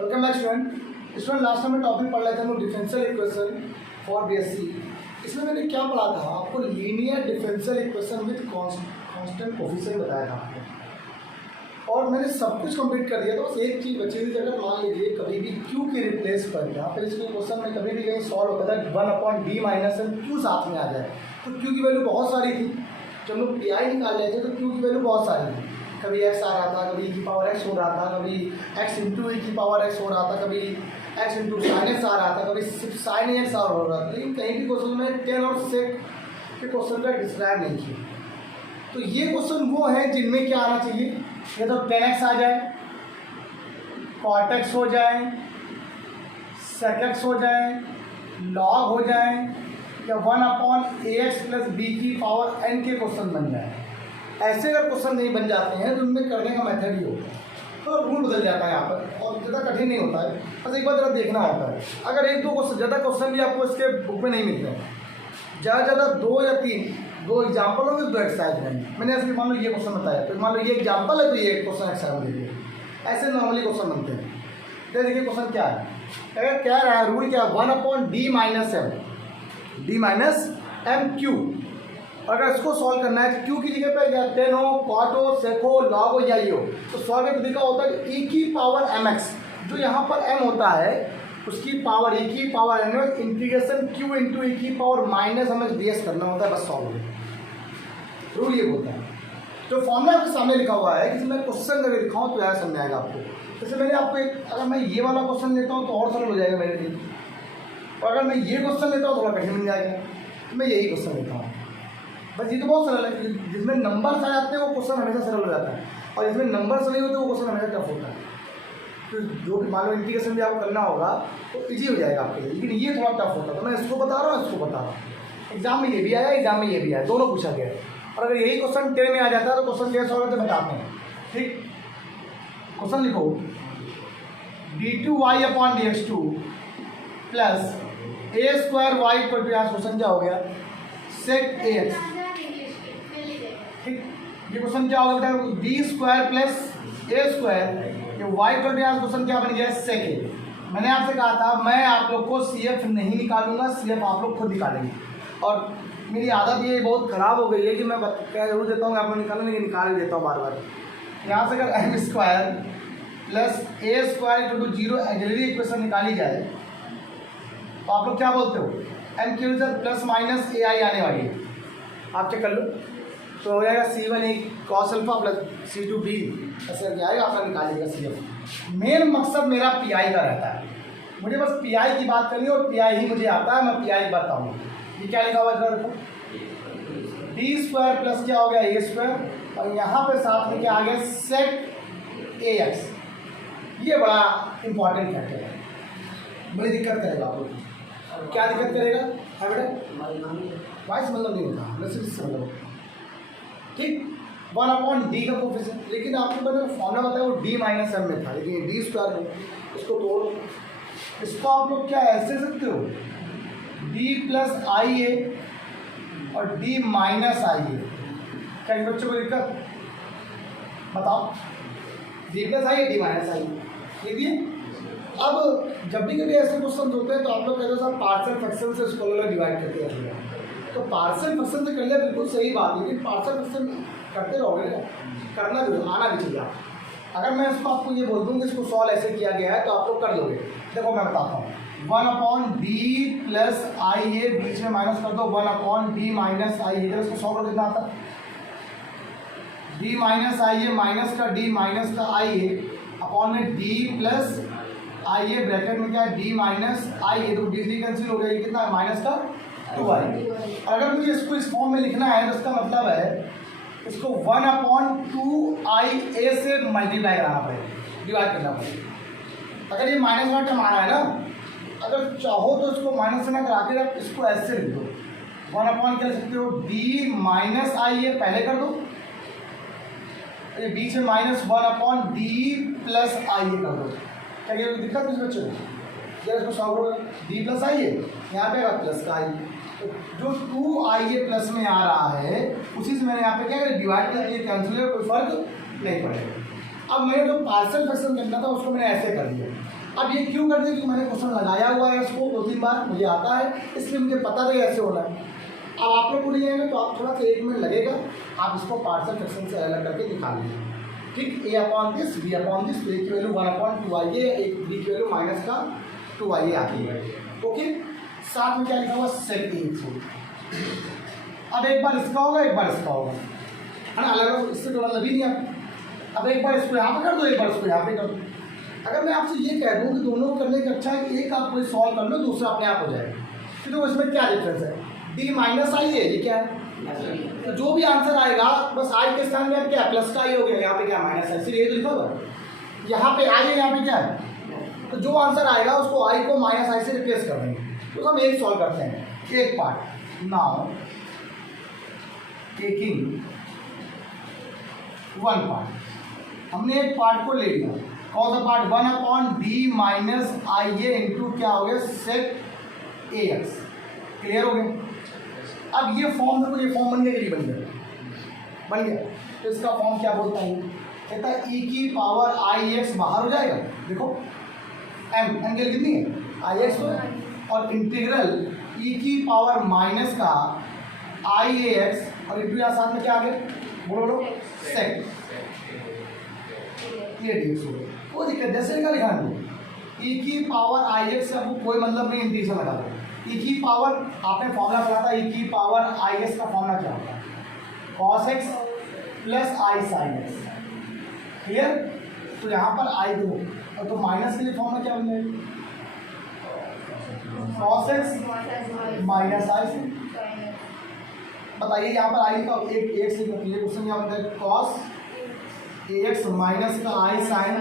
Welcome back student last time में topic पढ़ रहे थे हम लोग डिफरेंशियल इक्वेशन फॉर बीएससी। इसमें मैंने क्या पढ़ा था आपको, linear differential equation with constant coefficient बताया था आपको, और मैंने सब कुछ कंप्लीट कर दिया। तो बस एक चीज़ बची हुई, अगर मान लीजिए कभी भी क्यू के रिप्लेस पर यहाँ पर इसके क्वेश्चन में कभी भी कहीं सॉल्व होता था 1/d माइनस एम क्यू साथ में आ जाए, तो क्यू की वैल्यू बहुत सारी थी। जब हम लोग पी आई निकाल रहे थे तो क्यू की वैल्यू बहुत सारी थी, कभी x आ रहा था, कभी e की पावर x हो रहा था, कभी x इंटू e की पावर x हो रहा था, कभी x इंटू साइन x आ रहा था, कभी सिर्फ साइन x हो रहा था। लेकिन कहीं भी क्वेश्चन में 10 और सेक के क्वेश्चन का डिस्क्राइब नहीं किया। तो ये क्वेश्चन वो है जिनमें क्या आना चाहिए, या तो 10x आ जाए, cot x हो जाए, sec x हो जाए, log हो जाए, या 1/ax प्लस b की पावर n के क्वेश्चन बन जाए। ऐसे अगर क्वेश्चन नहीं बन जाते हैं तो उनमें करने का मेथड ही होता है, तो रूल बदल जाता है यहाँ पर, और ज़्यादा कठिन नहीं होता है। बस एक बार ज़रा देखना होता है। अगर एक दो क्वेश्चन, ज़्यादा क्वेश्चन भी आपको इसके बुक में नहीं मिलते हैं, ज़्यादा 2 या 3 दो एग्जाम्पल होंगे, 2 एक्सरसाइज रहेंगे। मैंने ऐसे मान लो ये क्वेश्चन बताया, तो मान लो ये एग्जाम्पल है तो ये क्वेश्चन एक्सरसाइज दे दिए। ऐसे नॉर्मली क्वेश्चन बनते हैं। तो देखिए क्वेश्चन क्या है, अगर क्या रहा है रूल, क्या 1/d माइनस एम क्यू। अगर इसको सॉल्व करना है, क्यू की जगह पे या 10 हो, कॉट हो, सेक हो, लॉग हो या ये हो, तो सॉल्व का तरीका होता है e की पावर mx, जो यहाँ पर m होता है उसकी पावर e की पावर n में इंटीग्रेशन q इंटू e की पावर माइनस mx ds करना होता है, बस सॉल्व हो। रूल ये बोलता है। जो फॉर्मूला आपके सामने लिखा हुआ है, किसी मैं क्वेश्चन अगर लिखाऊँ तो यार समझ आएगा आपको। जैसे मैंने आपको अगर मैं ये वाला क्वेश्चन लेता हूँ तो और सरल हो जाएगा मेरे लिए, और अगर मैं ये क्वेश्चन लेता हूँ थोड़ा कठिन मिल जाएगा, तो मैं यही क्वेश्चन लेता हूँ। बस ये तो बहुत सरल है, जिसमें नंबर्स आ जाते हैं वो क्वेश्चन हमेशा सरल हो जाता है, और जिसमें नंबर्स नहीं होते वो क्वेश्चन हमेशा टफ होता है। तो जो मान लो इंटीग्रेशन भी आपको करना होगा तो इजी हो जाएगा आपके लिए, लेकिन ये थोड़ा टफ होता है। तो मैं इसको बता रहा हूँ, इसको बता रहा हूँ। एग्जाम में ये भी आया, एग्जाम में ये भी आया, दोनों पूछा गया है। और अगर यही क्वेश्चन 10 में आ जाता है तो क्वेश्चन कैसे होगा तो बताते हैं। ठीक, क्वेश्चन लिखो d2y/dx2 plus a² y question क्या हो गया, sec ax। ठीक, ये क्वेश्चन क्या होगा बेटा, b² प्लस a², ये y क्वेश्चन क्या बन गया, sec a। मैंने आपसे कहा था मैं आप लोग को CF नहीं निकालूंगा, CF आप लोग खुद निकालेंगे। और मेरी आदत ये बहुत ख़राब हो गई है कि मैं क्या जरूर देता हूँ आपको निकालने, लेकिन निकाल ही देता हूँ बार बार। यहाँ से अगर m² plus a² 0 auxiliary equation निकाली जाए तो आप लोग क्या बोलते हो, m की वजह प्लस माइनस ai आने वाली है, आप चेक कर लो। तो हो जाएगा c1a cos alpha plus c2b, ऐसे क्या आएगा आपका, निकालिएगा CF। मेन मकसद मेरा PI का रहता है, मुझे बस PI की बात करनी है और PI ही मुझे आता है, मैं PI बताऊँ। ये क्या लिखा हुआ है, d² प्लस क्या हो गया a², और यहाँ पे साथ में क्या आ गया sec ax। ये बड़ा इंपॉर्टेंट फैक्टर है, बड़ी दिक्कत करेगा आपको। क्या दिक्कत करेगा है बेटा, वाइस मतलब नहीं होता, मतलब ठीक 1/d का कोफिशिएंट। लेकिन आपको मैंने फॉर्मूला बताया वो d माइनस एम में था, लेकिन ये d² में, इसको तोड़ो, इसको आप लोग क्या ऐसे सकते हो, d प्लस IA और d माइनस IA। क्या इन बच्चों को दिक्कत बताओ, d plus IA d minus IA देखिए। अब जब भी कभी ऐसे क्वेश्चन होते हैं तो आप लोग कहते हो साहब पार्शियल फ्रैक्शन से इसको डिवाइड करके रखिएगा, तो पार्शियल फ्रैक्शन से कर लिया बिल्कुल सही बात है, लेकिन पार्शियल फ्रैक्शन करते रहोगे ना, करना भी आना भी चाहिए। अगर मैं इसको आपको ये बोल दूँ कि इसको सॉल्व ऐसे किया गया है तो आप लोग कर दोगे। देखो मैं बताता हूँ, 1/d प्लस IA, बीच में माइनस कर दो 1/d माइनस IA। इसको सॉल्व कितना आता है, d माइनस IA माइनस का d माइनस का IA अपॉन में d प्लस IA ब्रैकेट में क्या है d माइनस IA, तो d कैंसिल हो गया, ये कितना है माइनस का 2i। अगर मुझे इसको इस फॉर्म में लिखना है तो इसका मतलब है इसको 1/2ia से मल्टीप्लाई कराना पड़ेगा, डिवाइड करना पड़ेगा। अगर ये माइनस वाला टर्म आ रहा है ना, अगर चाहो तो इसको माइनस से ना करा के आप इसको ऐसे लिख दो, 1/, क्या लिख सकते हो, d माइनस ia पहले कर दो, ये बीच में माइनस 1/d प्लस ia कर दो। क्या दिक्कत कुछ बच्चों को, जरा इसको सॉल्व करो, d प्लस ia, यहाँ पे प्लस का i, जो 2ia प्लस में आ रहा है उसी से मैंने यहाँ पे क्या करें डिवाइड कर दिया, कैंसिल, कोई फर्क नहीं पड़ेगा। अब मैंने जो पार्शियल फ्रैक्शन करना था उसको मैंने ऐसे कर दिया। अब ये क्यों कर दिया? क्योंकि मैंने क्वेश्चन लगाया हुआ है इसको 2-3 बार, मुझे आता है, इसलिए मुझे पता था ऐसे होना है। अब आप लोग को नहीं आएगा तो आप थोड़ा सा 1 मिनट लगेगा, आप इसको पार्शियल फ्रैक्शन से अलग करके दिखा लीजिए। ठीक, a upon this b upon this, तो a की वैल्यू 1/2 एक b की वैल्यू माइनस का 2 आती है। ओके, साथ में क्या लिखा हुआ सेक a। अब एक बार इसका होगा एक बार इसका होगा, है ना, अलग इससे तो मतलब ही नहीं है। अब एक बार इसको यहाँ पे कर दो, एक बार इसको यहाँ पे कर दो। अगर मैं आपसे ये कह दूँ कि दोनों करने का अच्छा है कि एक आप कोई सॉल्व कर लो, दूसरा अपने आप हो जाएगा, फिर तो इसमें क्या डिफरेंस है? d माइनस आई है, ये क्या है? तो जो भी आंसर आएगा बस आई के स्थान में अब क्या प्लस का आई हो गया, यहाँ पे क्या माइनस है, सिर्फ ये तो लिखा हुआ है, यहाँ पे आई है यहाँ पे क्या है, तो जो आंसर आएगा उसको आई को माइनस आई से रिप्लेस कर देंगे। तो हम एक सॉल्व करते हैं एक part. Now taking one part, हमने एक पार्ट को ले लिया, कौन सा पार्ट? 1/d माइनस आई ए इंटू क्या हो गया सेक ए एक्स। क्लियर हो गया? अब ये फॉर्म देखो, ये फॉर्म बन गया, ये बन गया, बन गया। तो इसका फॉर्म क्या बोलता है? कहता है e की पावर आई एक्स बाहर हो जाएगा, देखो m एंगल कितनी है आई एक्स, और इंटीग्रल e की पावर माइनस का आई ए एक्स और इंटू यहाँ साथ में क्या आ गया, बोलो बोलो सेक ये डी एक्स हो गया। वो दिक्कत जैसे लिखा e की पावर आई एक्स से आपको कोई मतलब नहीं, इंटीग्रेशन लगा दो। e की पावर आपने फॉर्मूला पढ़ा था, e की पावर आई एक्स का फॉर्मूला क्या होता है? Cos x plus i sine x. Clear? तो यहाँ पर आई दो और तो माइनस के लिए फॉर्मूला क्या बन जाएगा? कॉस एक्स माइनस आई से। बताइए यहाँ पर आई का एक से क्वेश्चन क्या बनता है? कॉस ए एक्स माइनस का आई साइन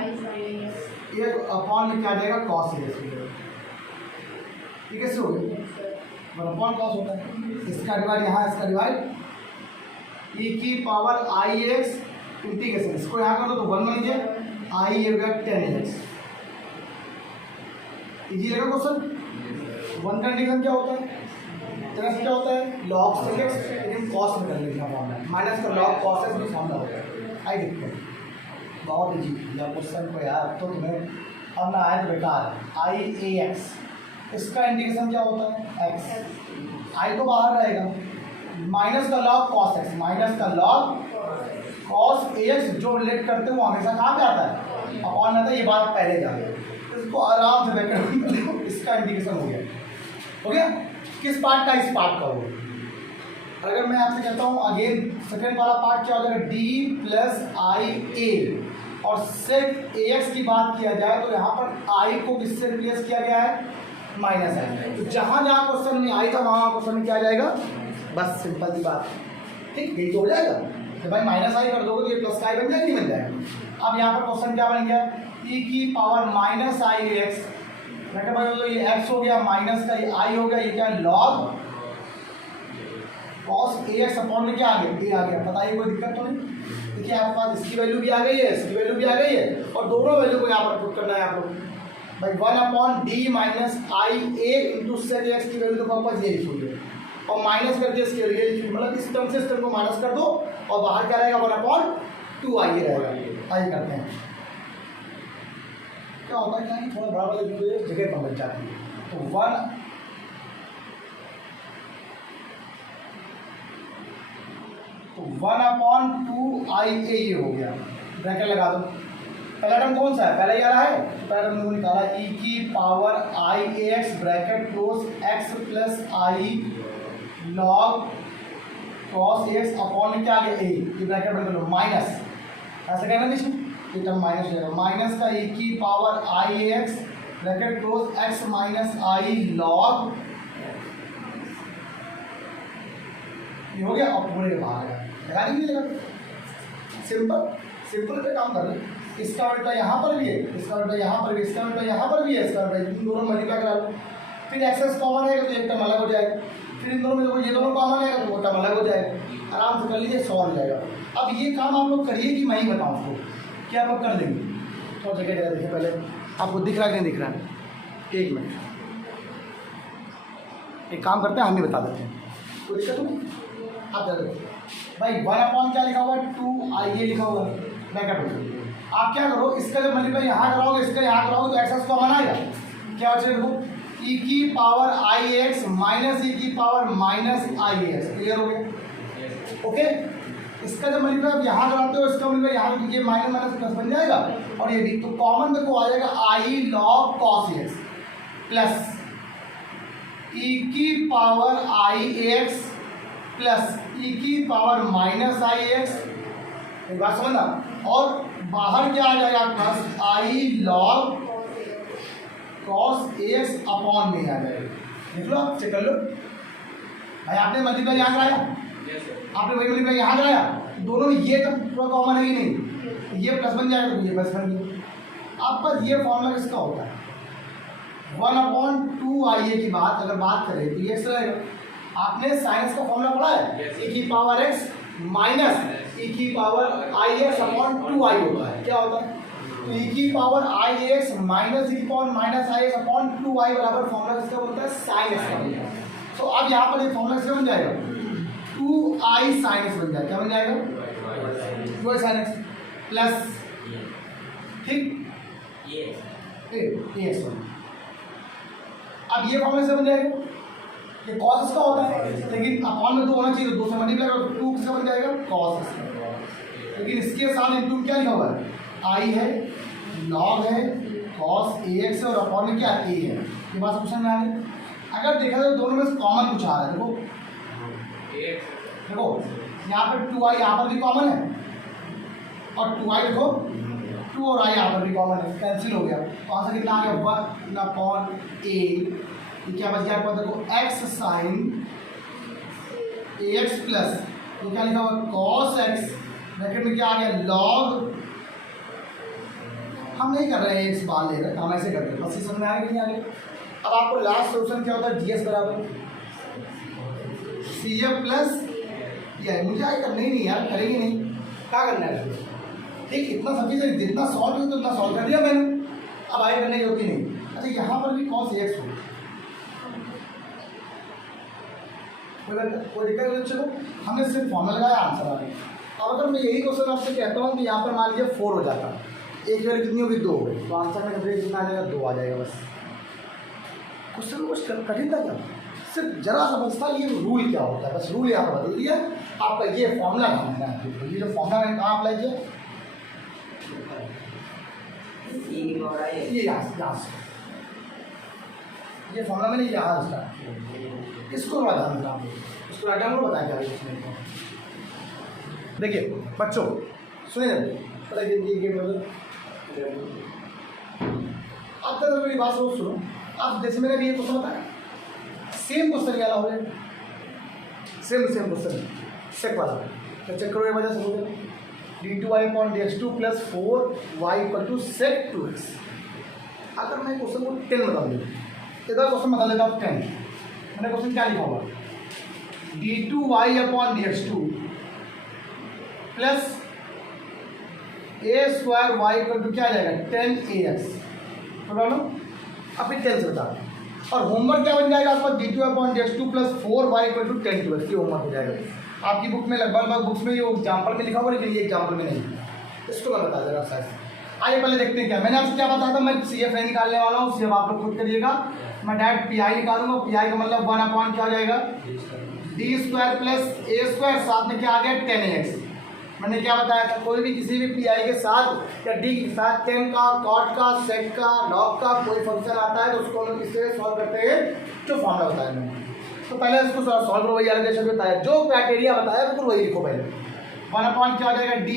एक अपॉन में क्या जाएगा? Cos A x. ठीक है, हो गया, अपॉन कॉस होता है, इसका डिवाइड यहाँ, इसका डिवाइड e की पावर आई एक्स इंटीग्रेशन, इसको यहाँ कर दो तो 1 बन गया, आई हो गया 10x। इजी लगा क्वेश्चन? 1 का इंटीग्रेशन क्या होता है? तरह से क्या होता है? लॉग सेक एक्स, लेकिन कॉस में कर लिखना फॉर्मूला, माइनस का लॉग कॉस एक्स भी फॉर्मूला होता है। आई दिक्कत बहुत इजी क्वेश्चन को यार, तो तुम्हें अब ना आए तो बेकार। आई ए एक्स, इसका इंटीग्रेशन क्या होता है? एक्स, आई तो बाहर रहेगा, माइनस का लॉग कॉस एक्स, माइनस का लॉग कॉस ए एक्स, जो रिलेट करते हो हमेशा कहाँ पे आता है? अपॉन आता है, ये बात पहले जा रही है, इसको आराम से बैठ इसका इंटीग्रेशन हो गया। हो गया? किस पार्ट का? इस पार्ट का हो गया। अगर मैं आपसे कहता हूँ अगेन सेकेंड वाला पार्ट क्या हो जाएगा? डी प्लस आई ए, और सेक ए एक्स की बात किया जाए तो यहाँ पर आई को किससे रिप्लेस किया गया है? माइनस आई। तो जहाँ जहाँ क्वेश्चन में आई था वहाँ क्वेश्चन में क्या आ जाएगा? बस सिंपल सी बात, ठीक, यही तो हो जाएगा। तो भाई माइनस आई कर दोगे तो ये प्लस का आई बन जाएगा, नहीं बन जाएगा। अब यहाँ पर क्वेश्चन क्या बन गया? e की पावर माइनस आई एक्स, तो ये x हो गया, माइनस का ये आई हो गया, ये क्या है? Log cos A x upon में क्या आ गया? ए आ गया। बताइए कोई दिक्कत तो नहीं? देखिए आपके पास इसकी वैल्यू भी आ गई है, इसकी वैल्यू भी आ गई है, और दोनों वैल्यू को यहाँ पर पुट करना है आप लोग। भाई 1/d माइनस आई ए इंटू सेक एक्स की वैल्यू तो वापस ये लिखोगे, और माइनस करके इसके लिए लिखिए, मतलब इस टर्म से इस टर्म को माइनस कर दो और बाहर क्या रहेगा? 1/2 आई रहेगा। आइए करते हैं क्या होता है, क्या नहीं, थोड़ा बड़ा बड़ा जगह पर बच जाती है। तो 1/2 आई ए ये हो गया, ब्रैकेट लगा दो। पहला टर्म कौन सा है? पहला ही आ रहा है, पहला टर्म हमने निकाला e की पावर आई ए x bracket close x plus आई लॉग कॉस एक्स अपॉन में क्या आ गया? ए, ये ब्रैकेट बंद कर लो, माइनस ऐसे कहना देखिए, ये टर्म माइनस हो जाएगा, माइनस का e की power I A x bracket close x minus i log, ये हो गया, और पूरे के बाहर लगा दीजिए, लगा सिंपल सिंपल पे काम कर रहे हैं। इसका उल्टा यहाँ पर भी है, इसका उल्टा यहाँ पर भी, इसका उल्टा यहाँ पर भी है, इसका उल्टा इन दोनों मल्टीप्लाई करा लो, फिर एक्सेस कॉमन है तो एक टर्म अलग हो जाएगा, फिर इन दोनों में देखो ये दोनों कॉमन है तो वो टर्म अलग हो जाएगा। आराम से कर लीजिए, सॉल्व हो जाएगा। अब ये काम आप लोग करिए कि मैं ही बताऊँ आपको, क्या आप लोग कर लेंगे? थोड़ा जगह जगह देखिए, पहले आपको दिख रहा है कि नहीं दिख रहा है? एक मिनट, एक काम करते हैं, हम ही बता देते हैं, कोई दिक्कत तो नहीं। आप जल्दी भाई 1/, क्या लिखा हुआ है? 2 आई ए लिखा हुआ है, ब्रैकेट आप क्या करो, इसका जब मल्टीप्लाई यहाँ कराओगे, इसका यहाँ कराओगे तो एक्स कॉमन आएगा, क्या बचेगा देखो, e की पावर आई एक्स माइनस ई की पावर माइनस आई एक्स। क्लियर हो गया? ओके, इसका जब मल्टीप्लाई यहाँ कराते हो, इसका मल्टीप्लाई यहाँ, ये माइनस माइनस प्लस बन जाएगा और ये भी, तो कॉमन देखो आ जाएगा i log cos x plus e की power i x plus e की पावर माइनस आई एक्स। एक बात समझना, और बाहर क्या आ जाएगा प्लस आई लॉग कॉस एक्स अपॉन में आ जाएगा। देख लो, आप चेक कर लो भाई, आपने मल्टीप्लाई यहाँ कराया, आपने वही मल्टीप्लाई यहाँ कराया, दोनों में ये तो पूरा कॉमन है ही नहीं, ये प्लस बन जाएगा तो ये प्लस बन गया। आपका ये फॉर्मूला किसका होता है, 1/2 की बात अगर बात करें तो ये ऐसा रहेगा। आपने साइंस का फॉर्मूला पढ़ा है, e की पावर x माइनस e की power i x upon 2i होता है। क्या होता है, तो e की power i x minus e की पावर माइनस आई एक्स अपॉन 2i बराबर फॉर्मूला किसका बोलता है, साइन एक्स का। तो अब यहाँ पर ये फॉर्मूला किसका बन जाएगा, 2i साइन एक्स बन जाएगा। क्या बन जाएगा, 2i साइन एक्स प्लस, ठीक, ये एक्स। अब ये फॉर्मूला से बन जाएगा, ये कॉस इसका होता है, लेकिन अपॉन में 2 होना चाहिए, तो 2 से मल्टीप्लाई करो, 2 किसका बन जाएगा, कॉस इसका। लेकिन इसके साथ इंटू क्या लिखा हुआ है, आई है, लॉग है, कॉस ए एक्स है और अपॉन में क्या ए है। ये बात समझ में आ रही है? अगर देखा जाए तो दोनों में कॉमन कुछ आ रहा है, देखो देखो यहाँ पर 2i यहाँ पर भी कॉमन है और 2i देखो 2 और i यहाँ पर भी कॉमन है, कैंसिल हो गया। तो आंसर कितना आ गया, 1/a। क्या बच गया आपको, देखो एक्स साइन ए एक्स प्लस ये क्या लिखा हुआ, कॉस एक्स, ब्रैकेट में क्या आ गया, लॉग। हम नहीं कर रहे हैं एक्स बाल ले रहे, हम ऐसे कर रहे हैं, बस ये समझ में आगे नहीं आगे। अब आपको लास्ट सोल्यूशन क्या होता है, जीएस बराबर सी एफ प्लस या, मुझे आगे करना ही नहीं यार, करेंगे नहीं, क्या करना है, ठीक, इतना सभी से जितना सॉल्व हो तो उतना सॉल्व कर दिया मैंने, अब आगे करने की होती नहीं। अच्छा, यहाँ पर भी कॉस एक्स हो, कोई दिक्कत नहीं, चलो हमने सिर्फ फॉर्मूला लगाया, आंसर आ गया। अब अगर मैं यही क्वेश्चन आपसे कहता हूँ कि यहाँ पर मान लीजिए 4 हो जाता, एक जगह कितनी होगी, 2 हो गई, तो आंसर में कभी कितना आ जाएगा, 2 आ जाएगा बस। क्वेश्चन कुछ कठिन था क्या, सिर्फ जरा समझता ये रूल क्या होता है, बस रूल यहाँ पर बदल दिया। आपका ये फॉर्मूला कहाँ है, ये जो फॉर्मूला मैंने कहाँ अप्लाई किया, ये यहाँ से, ये फॉर्मूला मैंने यहाँ स्टार्ट किया, इसको थोड़ा ध्यान रखना, इसको राइट को बताया क्या है। देखिए बच्चों सुनिए, पता है ये गेम अब तक मेरी बात सुनो। अब जैसे मैंने ये क्वेश्चन बताया, सेम क्वेश्चन क्या हो जाए, सेम क्वेश्चन सेक वाला, तो चेक करो ये वजह से हो गया, d2y/dx2 + 4y = sec 2x। अगर मैं क्वेश्चन को 10 बता दूँ, इधर क्वेश्चन बता लेता हूँ 10। मैंने क्वेश्चन क्या लिखा हुआ, d2y/dx2 + a² y क्या आ जाएगा, 10ax। प्रॉब्लम अब फिर 10 से बता, और होमवर्क क्या बन जाएगा आपका, d2y/dx2 + 4y = 10 ये होमवर्क हो जाएगा। आपकी बुक में लगभग बुक्स में ये एग्जाम्पल में लिखा हुआ, लेकिन ये एग्जाम्पल में नहीं, इसको मैं बता देगा सर। आइए पहले देखते हैं क्या मैंने आपसे क्या बताया था, मैं सी एफ नहीं निकालने वाला हूँ, सी एफ आप लोग खुद करिएगा, मैं डायरेक्ट पी आई निकालूंगा। पी आई का मतलब 1/, क्या हो जाएगा, d² + a², साथ में क्या आ गया, 10ax। मैंने क्या बताया था, कोई भी किसी भी पी आई के साथ या डी के साथ 10 का, कॉट का, सेक का, लॉग का कोई फंक्शन आता है तो उसको हम लोग किससे सॉल्व करते हैं, जो फॉर्मूला बताया मैंने। तो पहले इसको सॉल्व करो, वही अलग जैसे बताया, जो क्राइटेरिया बताया बिल्कुल वही लिखो पहले। 1/, क्या हो जाएगा, d+,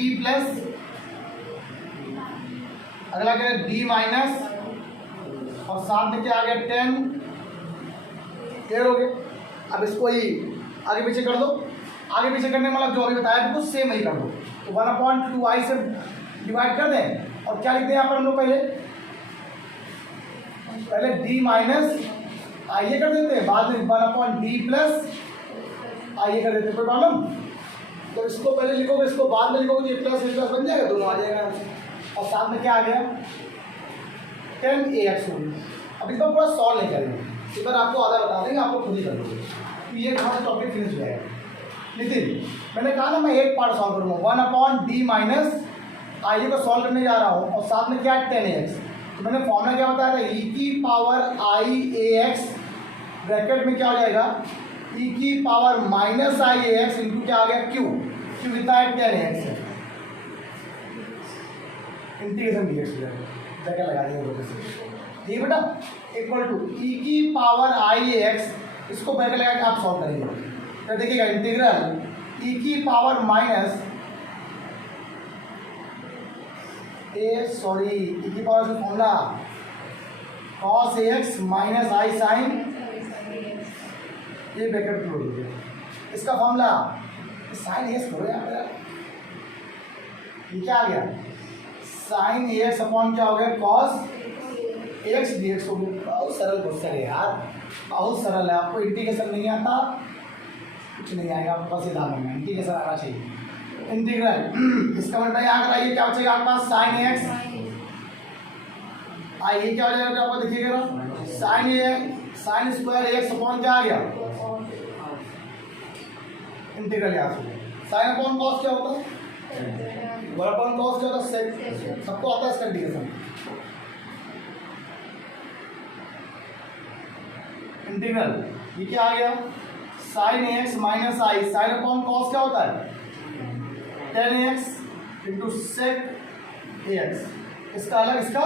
अगला क्या है, d- और साथ में क्या आ गया, 10। क्लियर हो गया। अब इसको ही आगे पीछे कर दो, आगे पीछे करने का मतलब जो अभी बताया बिल्कुल सेम वही कर दो। तो 1/2i से डिवाइड कर दें, और क्या लिखते हैं यहाँ पर हम लोग, पहले d- आइए कर देते हैं, बाद में 1/d+ आइए कर देते हैं, कोई प्रॉब्लम। तो इसको पहले लिखोगे, इसको बाद में लिखोगे, ये प्लस बन जाएगा, दोनों आ जाएगा। और साथ में क्या आ गया, 10ax हो गया। अब इसको पूरा सॉल्व नहीं करेंगे, इधर आपको आधा बता देंगे, आपको खुद ही कर दोगे, तो ये हमारा टॉपिक फिनिश हो जाएगा। नितिन, मैंने कहा ना मैं एक पार्ट सॉल्व करूँगा, 1/d- आई को सॉल्व करने जा रहा हूँ और साथ में क्या है 10ax। तो मैंने फॉर्मूला क्या बताया था, ई की पावर आई ए एक्स ब्रैकेट में क्या हो जाएगा, ई की पावर माइनस आई ए एक्स इंटू क्या आ गया क्यू, क्यू कितना है 10ax है, इंटीग्रेशन डी एक्स ब्रैकेट लगा दिया ठीक है बेटा, इक्वल टू ई की पावर आई ए एक्स, इसको ब्रैकेट लगा के आप सॉल्व करेंगे। तो देखिएगा इंटीग्रल ई की पावर माइनस ई की पावर से फॉर्मूला cos ax माइनस आई साइन, ये ब्रैकेट क्लोज हो गया, इसका फॉर्मूला साइन एक्स करो यार, ये क्या आ गया साइन एक्स अपॉन क्या हो गया cos एक्स डी एक्स हो गया। बहुत सरल क्वेश्चन है यार, बहुत सरल है। आपको इंटीग्रेशन नहीं आता कुछ नहीं आएगा, आपको बस ये ध्यान रखना इंटीग्रेशन आना चाहिए। इंटीग्रल इसका मतलब यहाँ अगर आइए क्या बचेगा आपके पास साइन एक्स, आइए क्या हो जाएगा आपको देखिएगा साइन स्क्वायर एक्स अपॉन क्या आ गया इंटीग्रल यहाँ से साइन अपॉन कॉस क्या होता है, वन अपॉन कॉस क्या होता है सेक, सबको आता है इसका इंटीग्रेशन। इंटीग्रल ये क्या आ गया साइन एक्स माइनस आई, साइन अपॉन कॉस क्या होता है 10x इंटू सेक एक्स, इसका अलग इसका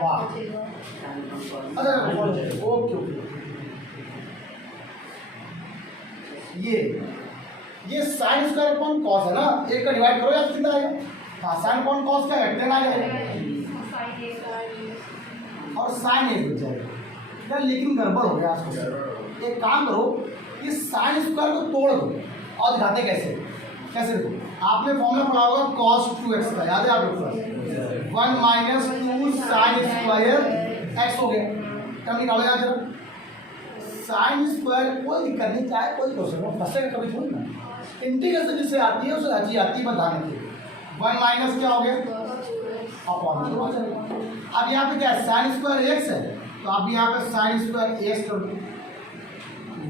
वाह अच्छा ओके ओके, ये साइन स्क्वायर अपॉन कॉस है ना, एक का डिवाइड करो या कितना आएगा, हाँ साइन अपॉन कॉस क्या है 10 आ जाएगा और साइन एक बच जाएगा यार, लेकिन गड़बड़ हो गया आज को। एक काम करो ये साइन स्क्वायर को तोड़ दो और दिखाते कैसे, कैसे देखो आपने फॉर्मूला पढ़ा होगा cos 2x का, याद है आप लोग 1 माइनस 2 साइन स्क्वायर एक्स हो गया, कब निकालो यार जरा साइन स्क्वायर, कोई दिक्कत नहीं चाहे कोई क्वेश्चन हो फंसेगा कभी थोड़ी ना, इंटीग्रेशन जिससे आती है उसे आती है बताने के, 1 माइनस क्या हो गया अपॉन 2 आ जाएगा। अब यहाँ पे क्या है साइन स्क्वायर एक्स है, तो आप यहाँ पे साइन स्क्वायर एक्स कर दो,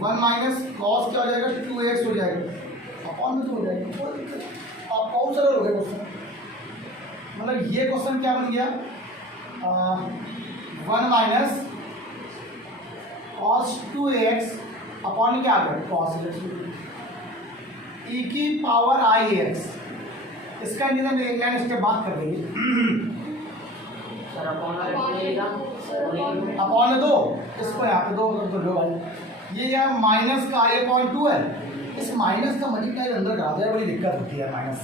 1 माइनस कॉस क्या हो जाएगा 2x हो जाएगा अपॉन में 2 हो जाएगा। आप कौन सा लोगे क्वेश्चन, मतलब ये क्वेश्चन क्या बन गया 1 माइनस कॉस 2x अपॉन क्या आ गया कॉस ई की पावर आई एक्स, इसका इंटीग्रेशन इसके बाद कर देंगे अपॉन दो, इसको यहाँ पे दो लो भाई, ये यार माइनस का आई अपॉन 2 है, इस माइनस का मल्टीप्लाई अंदर करा दो, बड़ी दिक्कत होती है माइनस,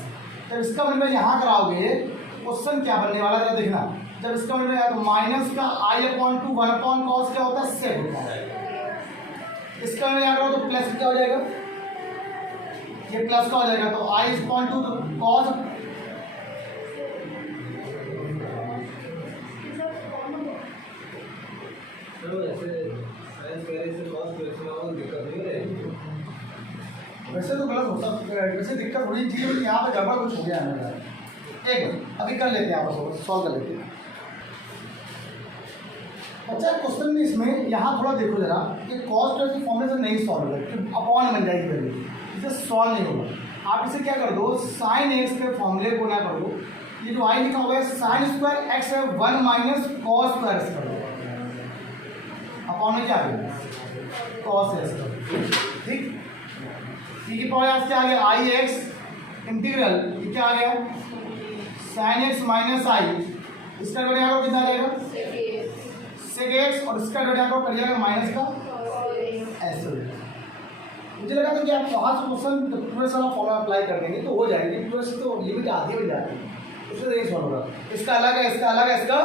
जब इसका मतलब यहाँ कराओगे क्वेश्चन क्या बनने वाला है देखना, जब इसका मतलब है तो माइनस का आई अपॉन 2 1 अपॉन कॉस क्या होता है सेक होता है, इसका मतलब यहाँ करो तो प्लस क्या हो जाएगा, ये प्लस का हो जाएगा तो आई अपॉन 2 तो कॉस वैसे तो गलत होता, वैसे दिक्कत होनी चाहिए, लेकिन यहाँ पे गड़बड़ कुछ हो गया है मेरा। एक अभी कर लेते हैं, आप सॉल्व कर लेते हैं। अच्छा क्वेश्चन में इसमें यहाँ थोड़ा देखो जरा, ये कॉस टर्म की फॉर्मूले से नहीं सॉल्व होगा, अपॉन बन जाएगी वैल्यू, इसे सॉल्व नहीं होगा। आप इसे क्या कर दो साइन एक्स के फॉर्मूले को ना कर दो, ये जो आई लिखा हुआ है साइन स्क्वायर एक्स है 1 माइनस कॉस स्क्वायर एक्स कर दो, अपॉन में क्या करेंगे कॉस एक्स, ठीक ई की पावर आज क्या आ गया आई एक्स इंटीग्रल ये क्या आ गया साइन एक्स माइनस आई, इसका बढ़िया को कितना आ जाएगा सेक एक्स और इसका बढ़िया को कर जाएगा माइनस का ऐसे। मुझे लगा था कि आप 5 क्वेश्चन पूरे सारा फॉर्मूला अप्लाई कर देंगे तो हो जाएगी, पूरे से तो लिमिट आधी हो जाती है, उससे नहीं सॉल्व होगा। इसका अलग है, इसका अलग है, इसका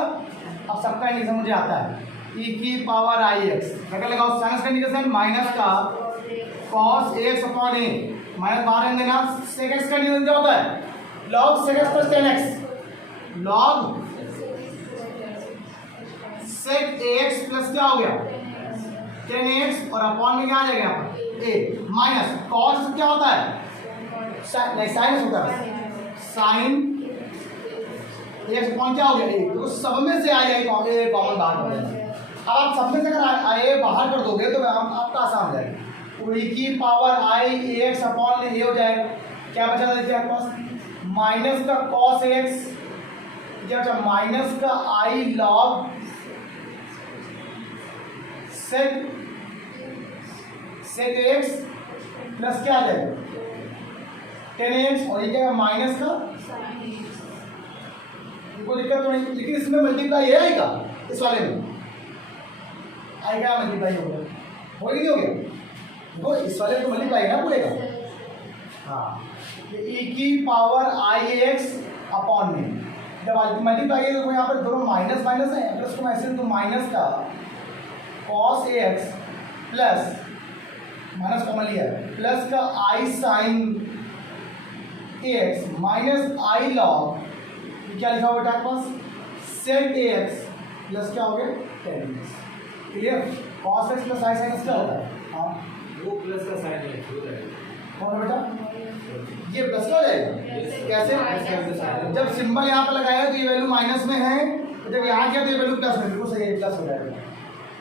अब सबका इंडिकेशन मुझे आता है ई की पावर आई एक्स, क्या लगाओ साइंस का इंडिकेशन माइनस का कॉस एक्स अपॉन ए माइनस बाहर रहने देना, सेक एक्स का इंटीग्रेशन क्या होता है log sec X plus 10x, log sec X plus क्या हो गया 10x और अपॉन में क्या आ जाएगा यहाँ पर ए माइनस कॉस क्या होता है साइन होता है साइन एक्स अपॉन क्या हो गया ए, तो सब में से आ जाएगा कॉमन बाहर कर देना। अब आप सब में से अगर ए बाहर कर दोगे तो आपका आसान हो जाएगा, तो e की power i ax upon a हो जाएगा। क्या बचा था देखिए आपके पास, माइनस का cos ax, क्या बचा माइनस का i log sec X plus क्या आ जाएगा 10x, और ये क्या माइनस का, कोई दिक्कत तो नहीं, लेकिन इसमें मल्टीप्लाई है आएगा, इस वाले में आएगा मल्टीप्लाई हो गया, हो नहीं हो गया, देखो इस वाले में मल्टीप्लाई है ना पूरे का। हाँ, e की पावर आई एक्स अपॉन में जब मल्टीप्लाई है तो यहाँ पर दोनों माइनस माइनस है, अगर उसको ऐसे तो माइनस का cos ax plus minus common लिया प्लस का i sine ax minus i log, क्या लिखा हुआ आपके पास सेक ax प्लस क्या हो गया 10x। Clear, cos x plus i sine x क्या होता है, हाँ वो प्लस का साइन है कौन है बेटा, ये प्लस का हो जाएगा कैसे, जब सिंबल यहाँ पर लगाया तो ये वैल्यू माइनस में है, तो जब यहाँ किया तो ये वैल्यू प्लस में, बिल्कुल सही है, प्लस हो जाएगा,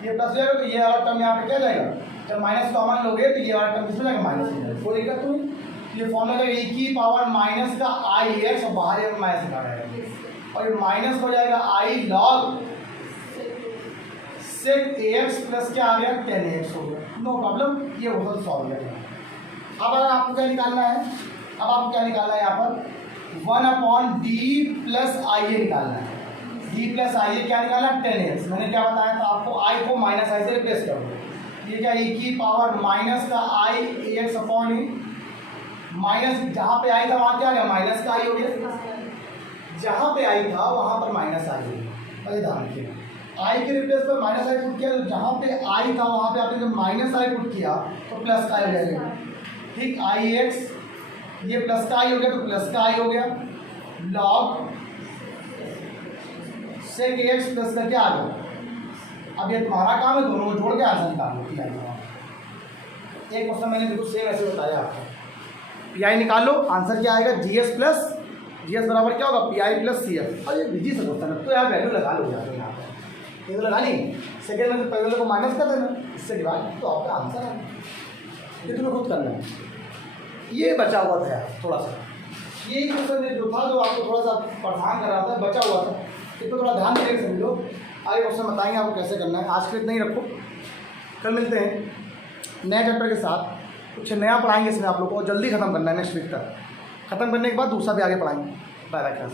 ये प्लस हो जाएगा तो ये वाला टर्म यहाँ पे क्या जाएगा, जब माइनस कॉमन लोगे तो ये वाला टर्म किसमें जाएगा माइनस में जाएगा, कोई दिक्कत नहीं। ये फॉर्मूला का e की पावर माइनस का आई एक्स और बाहर ये माइनस निकाल रहेगा, और ये माइनस हो जाएगा i log sec ax plus क्या आ गया 10x हो गया, नो प्रॉब्लम, ये बहुत सॉल्व है। अब अगर आपको क्या निकालना है, अब आपको क्या निकालना है यहाँ पर 1 अपॉन डी प्लस आई ए निकालना है, डी प्लस आई ए क्या निकालना है 10x, मैंने क्या बताया था आपको, आई को माइनस आई से रिप्लेस करो, ये क्या e की पावर माइनस का आई एक्स अपॉन ई, माइनस जहाँ पे आई था वहाँ क्या आ गया माइनस का आई हो गया, जहाँ पे आई था वहाँ पर माइनस आई हो गया, अरे ध्यान रखिए आई के रिप्लेस पर माइनस आई पुट किया, तो जहाँ पे आई था वहाँ पे आपने जब माइनस आई पुट किया तो प्लस का आई हो जाएगा, ठीक, आई एक्स ये प्लस का आई हो गया तो प्लस का आई हो गया, लॉग सेक एक्स प्लस का क्या आ गया। अब ये तुम्हारा काम है, दोनों को जोड़ के आंसर निकालो पी आई का। एक क्वेश्चन मैंने बिल्कुल सेम ऐसे बताया आपको, पी आई निकाल लो, आंसर क्या आएगा G S plus G S बराबर क्या होगा P I plus C F, और ये बिजी से क्वेश्चन है तो यार वैल्यू लगा लो यार, यहाँ पर ये तो लगानी, सेकेंड में पहले को माइनस कर देना, इससे डिवाइड तो आपका आंसर है, ये तुम्हें खुद करना है। ये बचा हुआ था यार थोड़ा सा, ये क्वेश्चन जो था जो आपको थोड़ा सा परेशान कर रहा था बचा हुआ था, इस पर थोड़ा ध्यान देने समझ लो, आगे क्वेश्चन बताएंगे आपको कैसे करना है। आज के लिए इतना ही रखो, कल मिलते हैं नए चैप्टर के साथ, कुछ नया पढ़ाएंगे इसमें आप लोग को, और जल्दी ख़त्म करना है नेक्स्ट वीक तक, ख़त्म करने के बाद दूसरा भी आगे पढ़ाएंगे। Bye bye class.